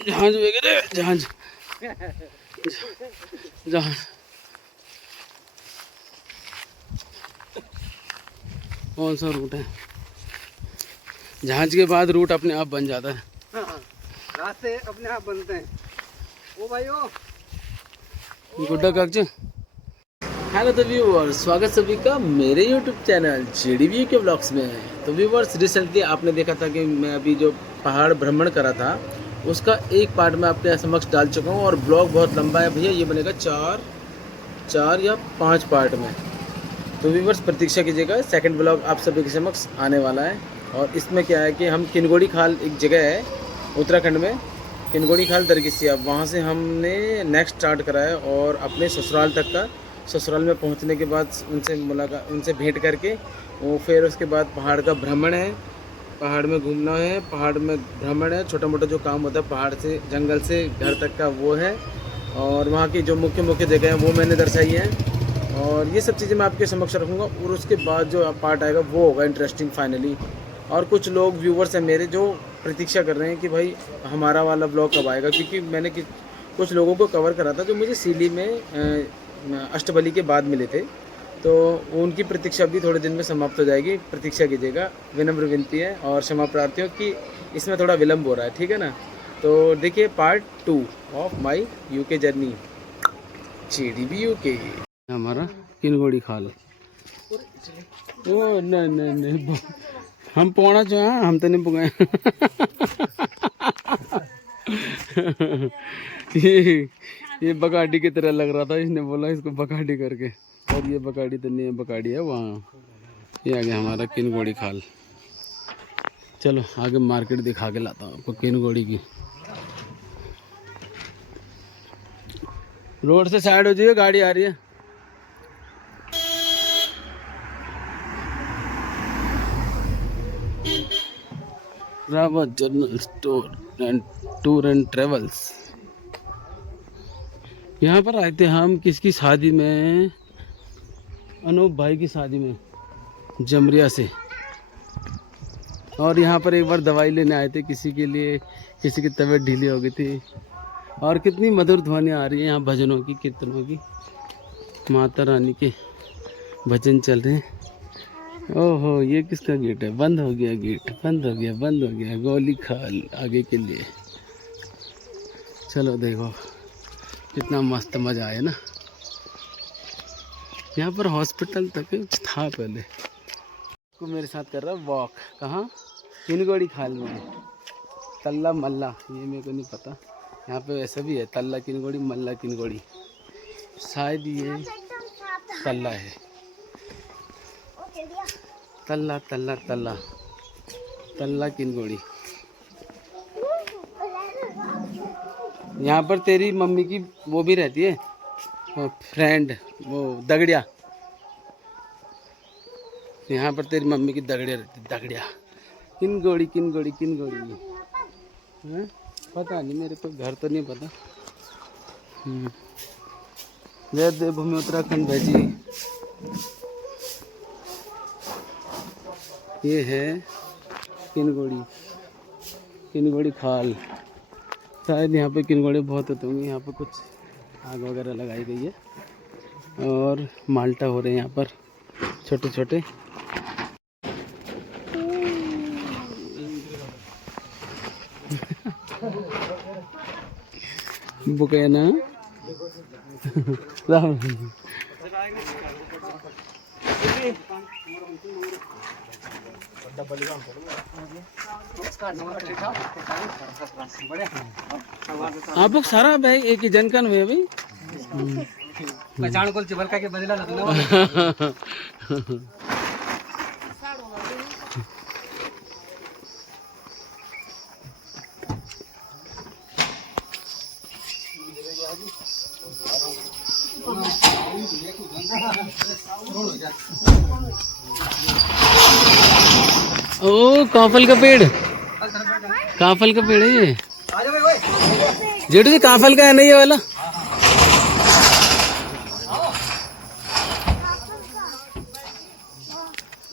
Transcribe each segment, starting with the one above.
जहाज वगैरह जहाज जहाज कौन सा रूट है? जहाज के बाद रूट अपने आप बन जाता है। हाँ, रास्ते अपने आप बनते हैं। ओ भाई ओ गुड्डा कागज। हेलो तो व्यूअर्स, स्वागत सभी का मेरे यूट्यूब चैनल JDV के ब्लॉग्स में। तो व्यूअर्स, रिसेंटली आपने देखा था कि मैं अभी जो पहाड़ भ्रमण करा था उसका एक पार्ट मैं आपके समक्ष डाल चुका हूँ और ब्लॉग बहुत लंबा है भैया, ये बनेगा चार या 5 पार्ट में। तो व्यूअर्स प्रतीक्षा कीजिएगा, सेकंड ब्लॉग आप सभी के समक्ष आने वाला है। और इसमें क्या है कि हम किनगोड़ी खाल एक जगह है उत्तराखंड में, किनगोड़ी खाल दरगिसिया, वहाँ से हमने नेक्स्ट स्टार्ट करा है और अपने ससुराल तक का। ससुराल में पहुँचने के बाद उनसे भेंट करके वो फिर उसके बाद पहाड़ का भ्रमण है, पहाड़ में घूमना है, पहाड़ में भ्रमण है, छोटा मोटा जो काम होता है पहाड़ से जंगल से घर तक का वो है। और वहाँ की जो मुख्य जगह हैं वो मैंने दर्शाई है और ये सब चीज़ें मैं आपके समक्ष रखूँगा। और उसके बाद जो पार्ट आएगा वो होगा इंटरेस्टिंग फाइनली। और कुछ लोग व्यूवर्स हैं मेरे जो प्रतीक्षा कर रहे हैं कि भाई हमारा वाला ब्लॉग कब आएगा, क्योंकि मैंने कुछ लोगों को कवर करा था जो मुझे सीली में अष्टबली के बाद मिले थे, तो उनकी प्रतीक्षा भी थोड़े दिन में समाप्त हो जाएगी। प्रतीक्षा कीजिएगा, विनम्र विनती है और क्षमा प्रार्थी हो कि इसमें थोड़ा विलम्ब हो रहा है, ठीक है ना। तो देखिए part 2 of my UK journey, JDV UK. हमारा किनगोड़ी खाल। ओ नहीं हम पहुँचा जो है, हम तो नहीं पुगे। ये बगाड़ी की तरह लग रहा था, इसने बोला इसको बगाड़ी करके, और ये बगाड़ी तो नहीं है, बगाड़ी है वहाँ। ये आ गया हमारा किनगोड़ी खाल। चलो आगे मार्केट दिखा के लाता हूँ आपको किनगोड़ी की। रोड से साइड हो जाइए, गाड़ी आ रही है। Rawat general store and tour and travels. यहाँ पर आए थे हम किसकी शादी में, अनूप भाई की शादी में जमरिया से। और यहाँ पर एक बार दवाई लेने आए थे किसी के लिए, किसी की तबीयत ढीली हो गई थी। और कितनी मधुर ध्वनि आ रही है यहाँ भजनों की, कीर्तनों की, माता रानी के भजन चल रहे हैं। ओहो, ये किसका गेट है? बंद हो गया गेट, बंद हो गया। गोली खाल आगे के लिए। चलो देखो कितना मस्त मज़ा आया ना। यहाँ पर हॉस्पिटल तक था पहले। को मेरे साथ कर रहा वॉक, कहाँ? किनगोड़ी खाल में, तल्ला मल्ला, ये मेरे को नहीं पता। यहाँ पे वैसा भी है, तल्ला किनगोड़ी, मल्ला किनगोड़ी, शायद ये तल्ला है। तल्ला तल्ला तल्ला तल्ला किनगोड़ी। यहाँ पर तेरी मम्मी की वो भी रहती है, फ्रेंड, वो दगड़िया। यहाँ पर तेरी मम्मी की दगड़िया रहती, दगड़िया। किनगोड़ी हैं? पता नहीं मेरे को, घर तो नहीं पता। जय देवभूमि उत्तराखंड भेजी। ये है किनगोड़ी खाल। शायद यहाँ पे किनगोड़ी बहुत होते होंगे। यहाँ पे कुछ आग वगैरह लगाई गई है और माल्टा हो रहे हैं यहाँ पर छोटे छोटे। बुकेना आप लोग सारा भाई एक ही जनकन हुए भाई पहचान को चिवलका के बदला लगना। ओ काफल का पेड़, काफल का पेड़ है ये। जेठू जी काफल का है ना ये वाला?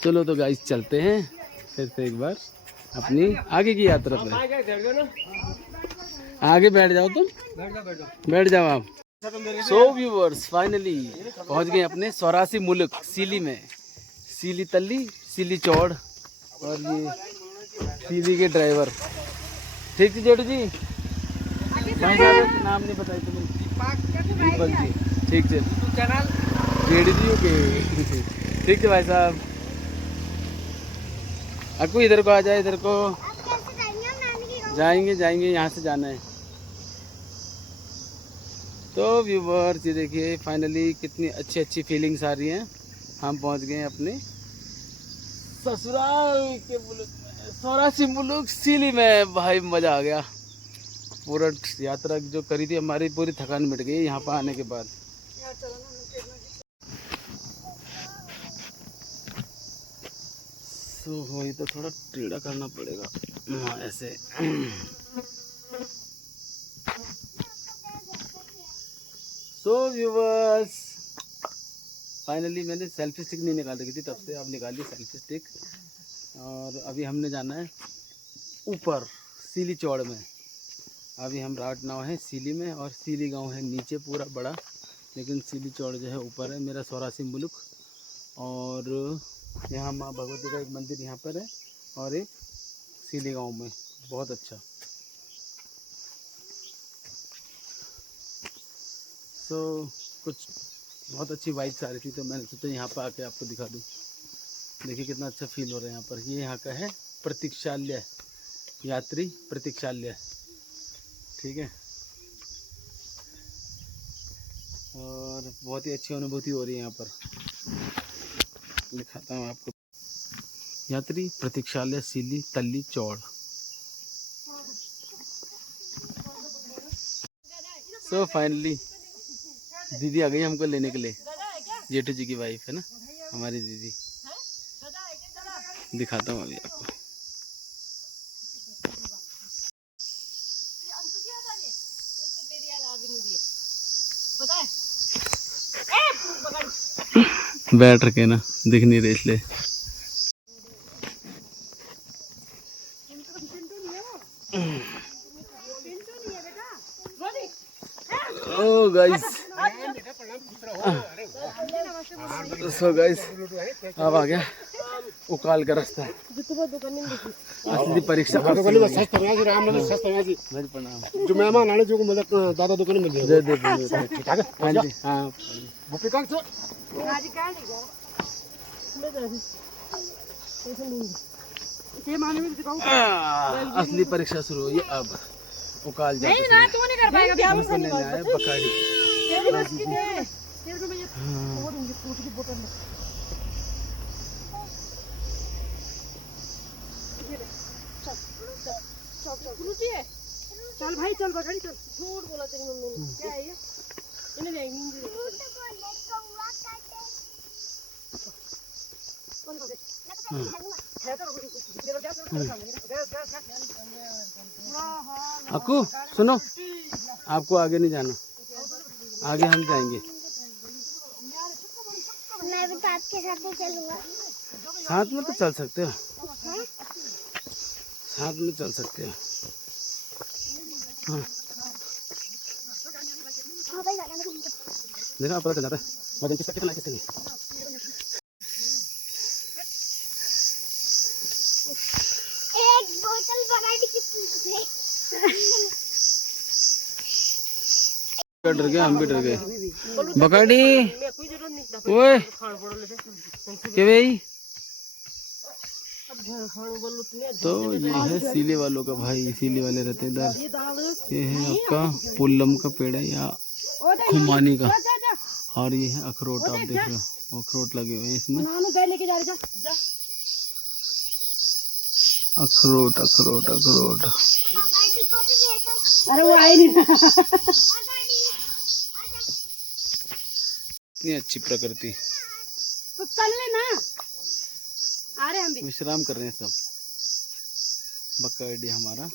चलो तो गाइस चलते हैं फिर से एक बार अपनी आगे की यात्रा पर। आगे बैठ जाओ तुम, बैठ जाओ बैठ जाओ। बैठ जाओ आप। सो व्यूवर्स फाइनली पहुंच गए अपने 84 मुल्क सीली में। सीली तल्ली, सीली चौड़ और ये सीली के ड्राइवर। ठीक है जेठू जी, भाई साहब नाम नहीं बताया तुम्हें? दीपक जी। ठीक है चैनल जेडी जी के। ठीक है भाई साहब। अक्कू इधर को आ जाए, इधर को। जाएंगे जाएंगे, यहाँ से जाना है। तो व्यूवर्स ये देखिए फाइनली कितनी अच्छी अच्छी फीलिंग्स आ रही हैं। हम पहुंच गए अपने ससुराल के मुल्क में, 84 मुल्क सीली में। भाई मज़ा आ गया। पूरा यात्रा जो करी थी हमारी, पूरी थकान मिट गई यहाँ पर आने के बाद। तो वही तो थोड़ा टेढ़ा करना पड़ेगा। हाँ ऐसे। सो व्यूवर्स फाइनली मैंने सेल्फी स्टिक नहीं निकाल रखी थी, तब से अब निकाली सेल्फी स्टिक। और अभी हमने जाना है ऊपर सीली चौड़ में। अभी हम रात नाव है सीली में, और सीली गांव है नीचे पूरा बड़ा, लेकिन सीली चौड़ जो है ऊपर है। मेरा 84 मुल्क। और यहाँ माँ भगवती का एक मंदिर यहाँ पर है, और एक सीली गांव में। बहुत अच्छा। सो कुछ बहुत अच्छी वाइब्स आ रही थी, तो मैंने सोचा यहाँ पर आके आपको दिखा दूँ। देखिए कितना अच्छा फील हो रहा है यहाँ पर। ये यहाँ का है प्रतीक्षालय, यात्री प्रतीक्षालय। ठीक है, और बहुत ही अच्छी अनुभूति हो रही है यहाँ पर। दिखाता हूँ आपको। यात्री प्रतीक्षालय सीली तल्ली चौड़। सो फाइनली दीदी आ गई हमको लेने के लिए। जेठू जी की वाइफ है ना हमारी दीदी। दिखाता हूँ अभी आपको। बैठ रखे ना, दिख नहीं रहे इसलिए। ओ गाइस, सो गाइस अब आ गया उकाल का रास्ता। असली परीक्षा दादा दुकान में सस्ता में राम ने सस्ता में भाई प्रणाम। जो मेहमान आने जो मतलब दादा दुकान में दे दे दे ठीक है। हाँ जी हाँ। बुपी काट से असली परीक्षा शुरू हुई है अब। उकाल जाते नहीं ना, तू नहीं कर पाएगा बिहार में। लेने आए बकाड़ी। चल भाई चल बकरी चल। झूठ बोला तेरी मम्मी ने। क्या है ये? इन्हें ले नींद दे। अक्कू सुनो, आपको आगे नहीं जाना, आगे हम जाएंगे। मैं भी तो आपके साथ ही चलूंगा। साथ में तो चल सकते हो, साथ में चल सकते हो। हाँ देखा पता चल जाता है। कितना किसके लिए एक बोतल बगाड़ी की पूछे। डर गए, हम भी डर गए। बकाड़ी ओए के भाई। तो ये है सीले वालों का भाई, सीले वाले रहते हैं इधर। ये है आपका पुल्लम का पेड़ है या खुमानी का, और ये है अखरोट। आप देख रहे हो अखरोट लगे हुए हैं इसमें। अखरोट अखरोट अखरोट। अरे वो आई नहीं। इतनी अच्छी प्रकृति। तो चल लेना। अरे हम भी विश्राम कर रहे हैं सब। बकरडी हमारा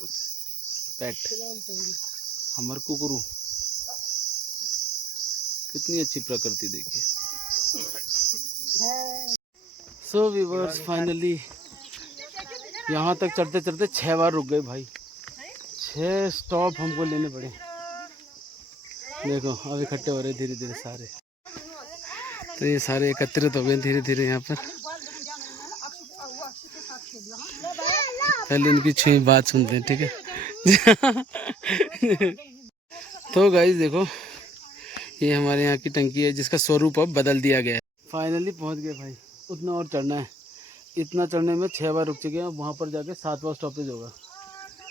पेट, हमार कुकरू। कितनी अच्छी प्रकृति देखिए। सो व्यूअर्स फाइनली यहाँ तक चढ़ते चढ़ते 6 बार रुक गए भाई। 6 स्टॉप हमको लेने पड़े। देखो अब इकट्ठे हो रहे धीरे धीरे सारे। तो ये सारे एकत्रित हो गए धीरे धीरे यहाँ पर। पहले इनकी 6 बात सुनते हैं, ठीक है। तो गाइस देखो, ये हमारे यहाँ की टंकी है जिसका स्वरूप अब बदल दिया गया है। फाइनली पहुँच गए भाई। उतना और चढ़ना है। इतना चढ़ने में 6 बार रुक चुके हैं। वहाँ पर जाके 7वां स्टॉपेज होगा।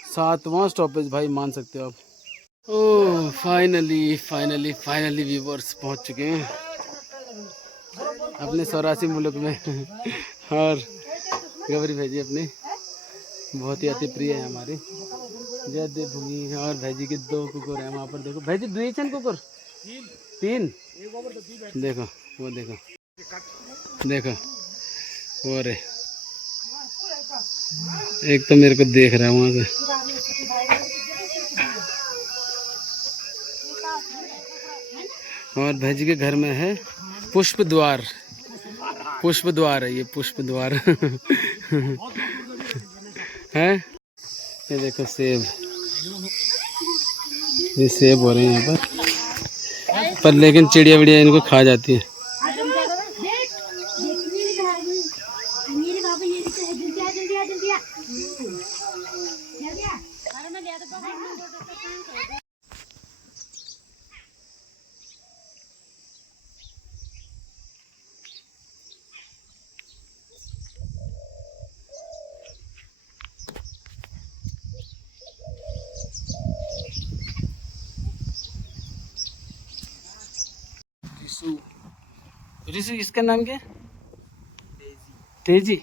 7वां स्टॉपेज भाई, मान सकते हो आप। ओह फाइनली व्यूवर्स पहुँच चुके हैं अपने 84 मुल्क में। और गौरी भाई जी अपने बहुत ही अति प्रिय है हमारे। जय देवभूमि। और भाई जी के 2 कुकुर हैं वहाँ पर। देखो भाई जी, 2 कुकुर 3। देखो वो देखो वो रे, एक तो मेरे को देख रहा है वहाँ से। और भाई जी के घर में है पुष्प द्वार है ये, पुष्प द्वार। है। ये देखो सेब, ये सेब हो रहे हैं यहाँ पर लेकिन चिड़िया विड़िया इनको खा जाती है। ऋषि, इसका नाम क्या है? तेजी।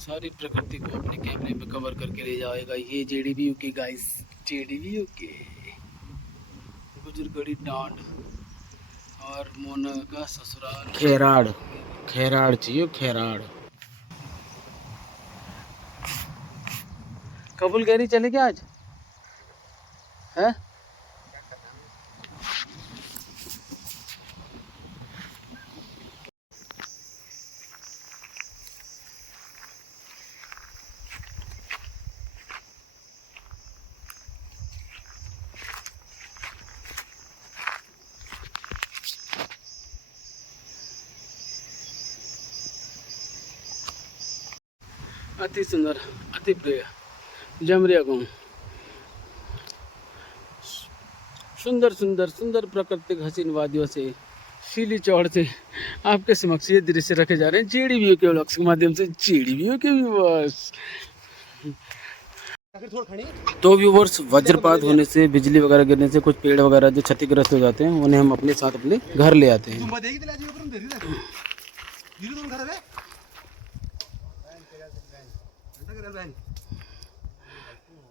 सारी प्रकृति को अपने कैमरे में कवर करके ले जाएगा ये जेडीबीयू के गाइस। जेडीबीयू के गुजरगढ़ी डांड और मोना का ससुराल खैराड़ चाहिए, खैराड़। कबूल गहरी चले क्या आज है? अति सुंदर, अति प्रिय जमरिया गाँव। सुंदर प्राकृतिक हसीन वादियों से, शीली चौड़ से आपके समक्ष ये दृश्य रखे जा रहे हैं जेडीबीयू के व्लॉग्स के माध्यम से। जेडीबीयू के व्यूवर्स, तो व्यूवर्स, वज्रपात होने से, बिजली वगैरह गिरने से कुछ पेड़ वगैरह जो क्षतिग्रस्त हो जाते हैं उन्हें हम अपने साथ अपने घर ले आते हैं।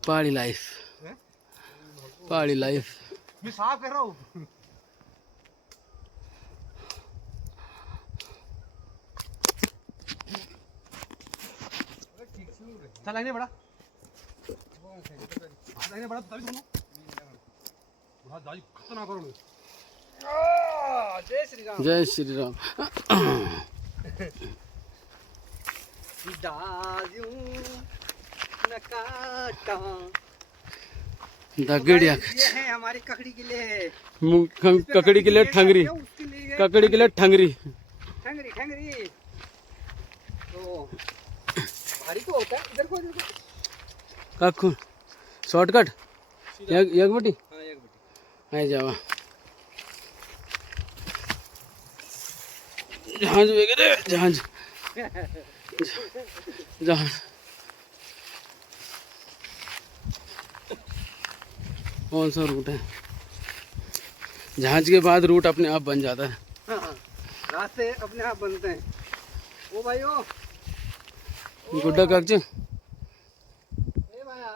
पहाड़ी लाइफ मैं साफ कर रहा हूँ। चल आगे बड़ा, आगे बड़ा तभी सुनो। दाई खतरनाक करो। जय श्री राम। जय श्री राम। दादियों न काटा। दगड़िया ये है हमारी ककड़ी के लिए, ककड़ी के लिए ठंगरी, ककड़ी के लिए ठंगरी। ठंगरी तो भारी तो होता है। इधर को काकू शॉर्टकट एक बटी। हाँ एक बटी आए जावा जहाज वगैरह, जहाज कौन सा रूट है? जहाज के बाद रूट अपने आप बन जाता है। हाँ, रास्ते अपने आप बनते हैं। ओ भाई ओ गुड्डा कागज ए भाया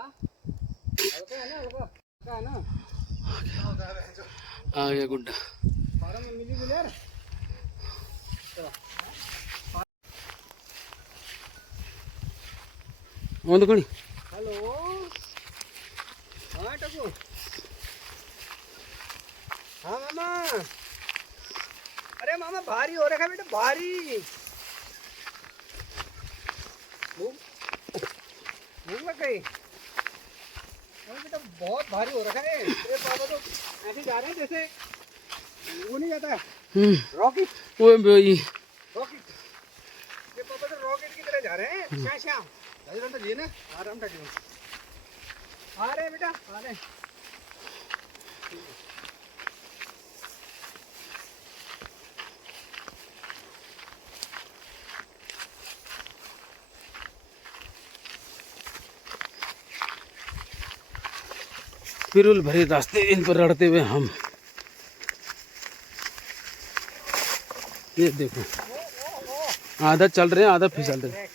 हल्का है ना आ गया गुड्डा। फार्म में मिली यार। वो देखो हेलो हाँ टकू। हाँ मामा, अरे मामा भारी हो रखा है बेटा, भारी। गई। अरे बेटा बहुत भारी हो रखा है। ये पापा तो ऐसे जा रहे हैं जैसे वो नहीं जाता है रॉकेट। वो भाई रॉकेट ये पापा तो रॉकेट की तरह जा रहे हैं। श्याम श्याम तो लिए ना आराम कर आ रहे हैं बेटा आ रहे हैं। पिरुल भरे रास्ते इन पर रड़ते हुए हम, ये देखो आधा चल रहे हैं आधा फिसल रहे हैं।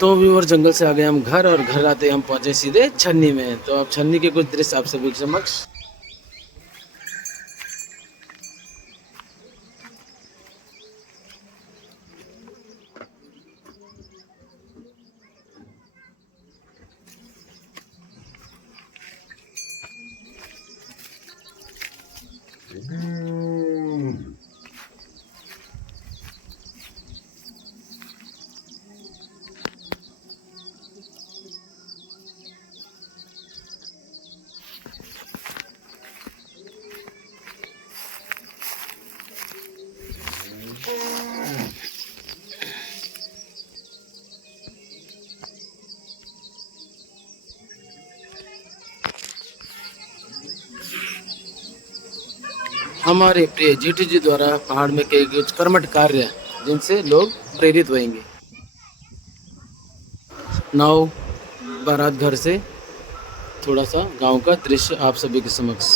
तो व्यूअर जंगल से आ गए हम घर, और घर आते हम पहुंचे सीधे छन्नी में। तो अब छन्नी के कुछ दृश्य आप सभी के समक्ष। हमारे प्रिय जीटी जी द्वारा पहाड़ में किए गए कुछ कर्मठ कार्य जिनसे लोग प्रेरित होंगे। नाव बारात घर से थोड़ा सा गांव का दृश्य आप सभी के समक्ष।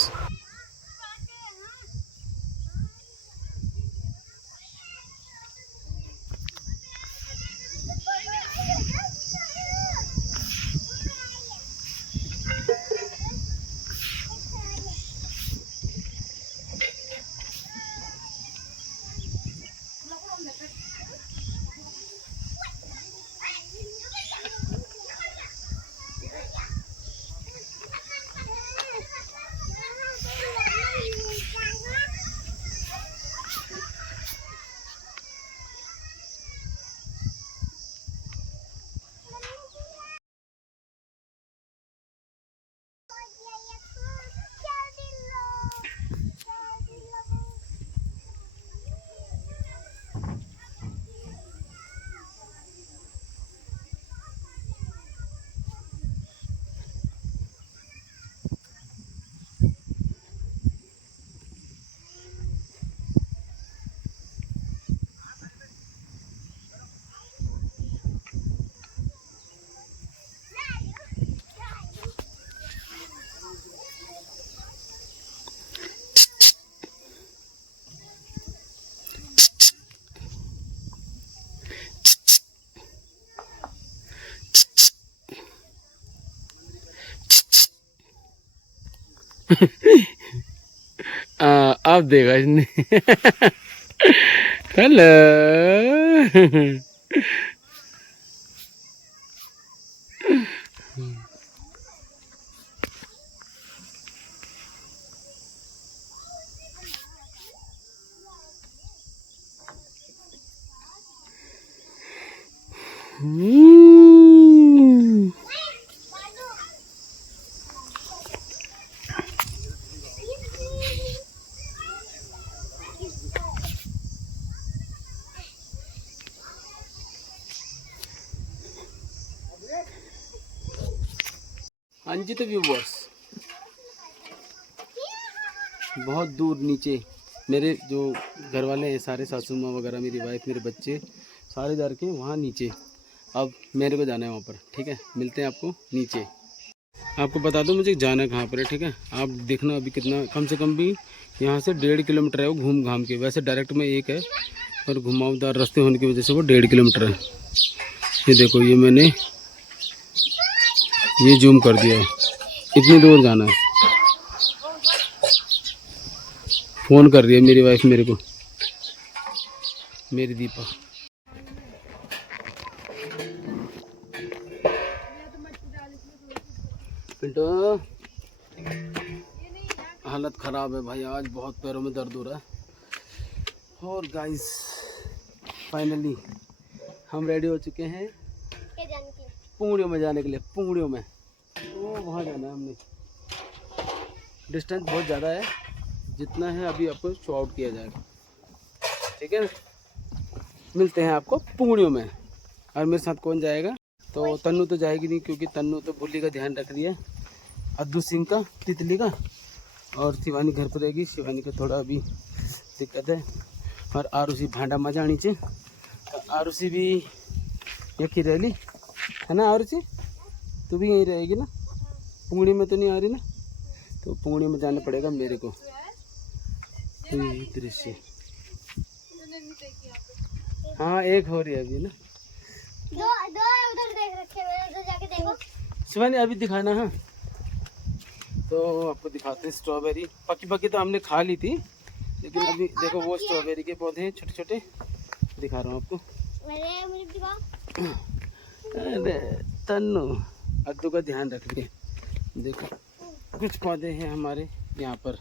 अब देखा इसने। हेलो हाँ जी। तो व्यूवर्स बहुत दूर नीचे मेरे जो घर वाले हैं सारे, सासू माँ वगैरह, मेरी वाइफ, मेरे बच्चे सारे जा रखे हैं वहाँ नीचे। अब मेरे को जाना है वहाँ पर, ठीक है। मिलते हैं आपको नीचे। आपको बता दूं मुझे जाना कहाँ पर है, ठीक है। आप देखना अभी कितना, कम से कम भी यहाँ से 1.5 किलोमीटर है वो घूम घाम के। वैसे डायरेक्ट में 1 है और घुमावदार रास्ते होने की वजह से वो 1.5 किलोमीटर है। ये देखो, ये मैंने ये जूम कर दिया है, इतनी दूर जाना है। फ़ोन कर रही है मेरी वाइफ मेरे को, मेरी दीपा। पिंटू हालत ख़राब है भाई, आज बहुत पैरों में दर्द हो रहा है। और गाइस फाइनली हम रेडी हो चुके हैं के जाने के लिए। पुंगड़ियों में जाने के लिए। पुंगड़ियों में वो वहाँ जाना है हमने। डिस्टेंस बहुत ज़्यादा है, जितना है अभी आपको शो आउट किया जाएगा, ठीक है ना। मिलते हैं आपको पुंगड़ियों में। और मेरे साथ कौन जाएगा? तो तन्नू तो जाएगी नहीं, क्योंकि तन्नू तो बुल्ली का ध्यान रख रही है, अद्दू सिंह का, तितली का, और शिवानी घर पर रहेगी। शिवानी का थोड़ा अभी दिक्कत है। और आरुषि भांडा मजा आनी चाहिए। आरुषि भी यही रही है ना। आरुषि तू भी यहीं रहेगी ना? पुंगड़ी में तो नहीं आ रही ना? तो पुंगड़ी में जाना पड़ेगा मेरे को। तो ये दृश्य, हाँ एक हो रही है अभी ना। दो दो उधर देख रखे हुए हैं, उधर जाके देखो। शिवानी अभी दिखाना। हाँ तो आपको दिखाते हैं स्ट्रॉबेरी। पकी पकी तो हमने खा ली थी, लेकिन अभी देखो वो स्ट्रॉबेरी के पौधे हैं छोटे छोटे, दिखा रहा हूँ आपको। अरे मुझे दिखाओ। अरे तन्नू अद्दू का ध्यान रख के देखो, कुछ पौधे हैं हमारे यहाँ पर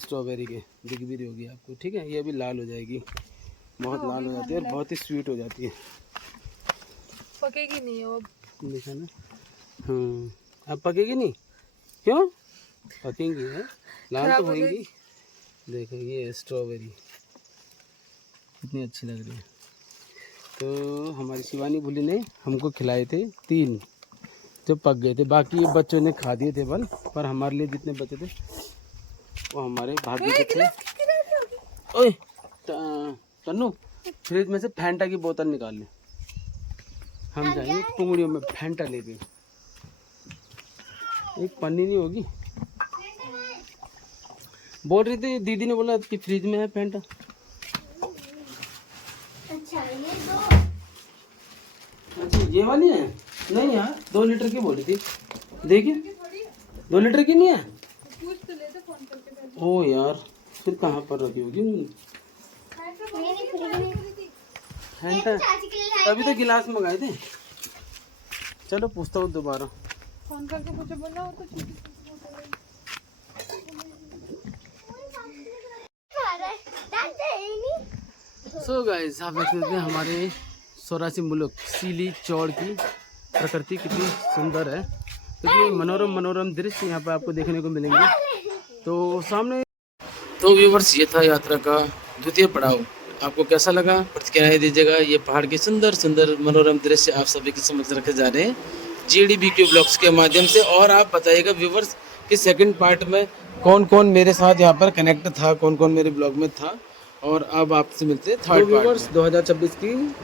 स्ट्रॉबेरी के, दिख भी रही होगी आपको, ठीक है। ये अभी लाल हो जाएगी, बहुत लाल हो जाती है और बहुत ही स्वीट हो जाती है। पकेगी नहीं वो। देखा ना? हाँ अब पकेगी नहीं, क्यों पकेंगी है, लाल तो होंगी। देखो ये स्ट्रॉबेरी कितनी अच्छी लग रही है। तो हमारी शिवानी भूली ने हमको खिलाए थे 3 जो पक गए थे, बाकी बच्चों ने खा दिए थे बल, पर हमारे लिए जितने बचे थे वो हमारे भाग्य के थे। ओए तन्नू फ्रिज में से फैंटा की बोतल निकाल ले, हम जाएंगे पुंगड़ियों में फैंटा लेके। एक पन्नी नहीं होगी? बोल रही थी दीदी ने, बोला कि फ्रिज में है फैंटा। अच्छा ये दो। अच्छा ये वाली है? नहीं यार 2 लीटर की बोली थी, देखिए 2 लीटर की नहीं है। ओ यार फिर कहाँ पर रखी होगी फैंटा? अभी तो गिलास मंगाए थे। चलो पूछता हूँ दोबारा। फोन करके पूछो, बोला वो तो सो गाइस आप देख सकते हैं हमारे 84 मुल्क सीली चौड़ की प्रकृति कितनी सुंदर है, कितनी मनोरम दृश्य यहाँ पर आपको देखने को मिलेंगे। तो सामने तो व्यूवर्स ये था यात्रा का द्वितीय पड़ाव। आपको कैसा लगा प्रतिक्रिया दीजिएगा। ये पहाड़ के सुंदर सुंदर मनोरम दृश्य आप सभी के समझ रखे जा रहे हैं GDBQ ब्लॉग्स के माध्यम से। और आप बताइएगा व्यूवर्स कि सेकंड पार्ट में कौन कौन मेरे साथ यहाँ पर कनेक्ट था, कौन कौन मेरे ब्लॉग में था। और अब आपसे मिलते हैं थर्ड व्यूवर्स 2026 की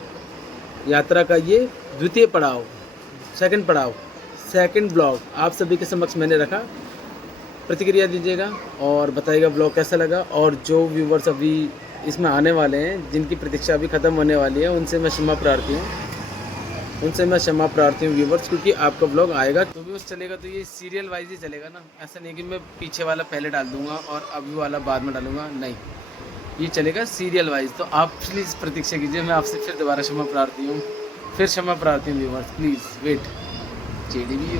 यात्रा का ये द्वितीय पड़ाव, सेकंड ब्लॉग आप सभी के समक्ष मैंने रखा। प्रतिक्रिया दीजिएगा और बताइएगा ब्लॉग कैसा लगा। और जो व्यूवर्स अभी इसमें आने वाले हैं, जिनकी प्रतीक्षा अभी ख़त्म होने वाली है, उनसे मैं क्षमा प्रार्थी हूँ व्यूवर्स, क्योंकि आपका ब्लॉग आएगा तो व्यूवर्स चलेगा तो ये सीरियल वाइज ही चलेगा ना। ऐसा नहीं कि मैं पीछे वाला पहले डाल दूंगा और अभी वाला बाद में डालूंगा, नहीं, ये चलेगा सीरियल वाइज। तो आप प्लीज़ प्रतीक्षा कीजिए। मैं आपसे फिर दोबारा क्षमा प्रार्थी हूँ व्यूवर्स, प्लीज़ वेट। GDBQ